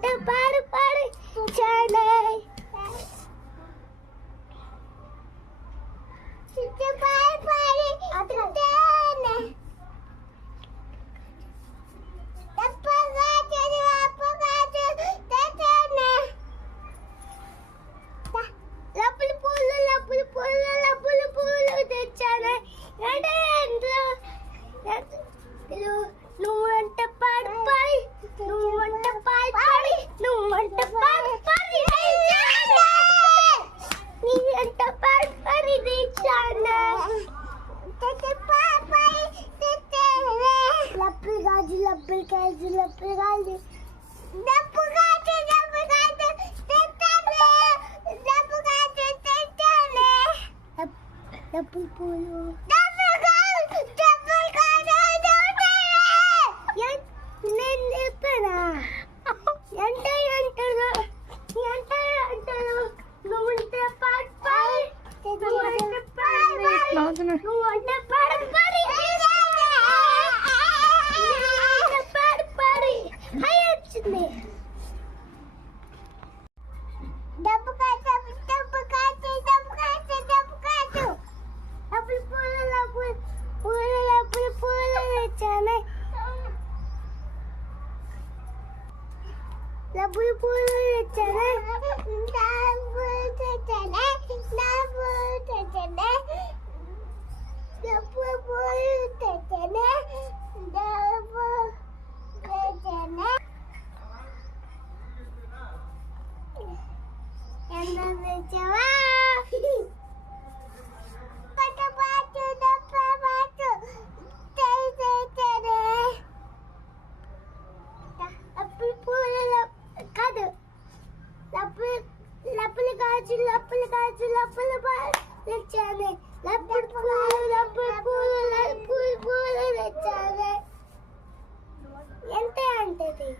అంటే పాడు పాడు చానే చిట్టి పాడు పాడు అతనే లప్పులు పూలు తెచ్చానే నువ్వంట పాడు పాడి నువ్వంట పాడు పాడి నువ్వంట పాడు పాడి నీవంట పాడు పాడి తెచ్చానే లప్పులు గాజు లప్పులు గాజు లప్పులు గాజు డప్పు గాజు డప్పు గాజు తెచ్చానే డప్పు గాజు తెచ్చానే డప్పు పూలు నేను చెప్పానా ఎంత అంటారు నువ్వుంటే పాడు పాడి నువ్వుంటే పాడు పాడి పాడు పాడి అయ్యి వచ్చింది డబ్బు కాదు డబ్బు కాదు డబ్బు కాదు డబ్బు కాదు లప్పులు పూలు లప్పులు పూలు లప్పులు పూలు తెచ్చానే లప్పులు పూలు తెచ్చానే లప్పులు పూలు తెచ్చానే ఎంత తెచ్చావా కాదు లప్పులు కాజు లప్పులు కాజు లప్పులు తెచ్చానే లప్పులు పూలు తెచ్చానే ఎంత అంటది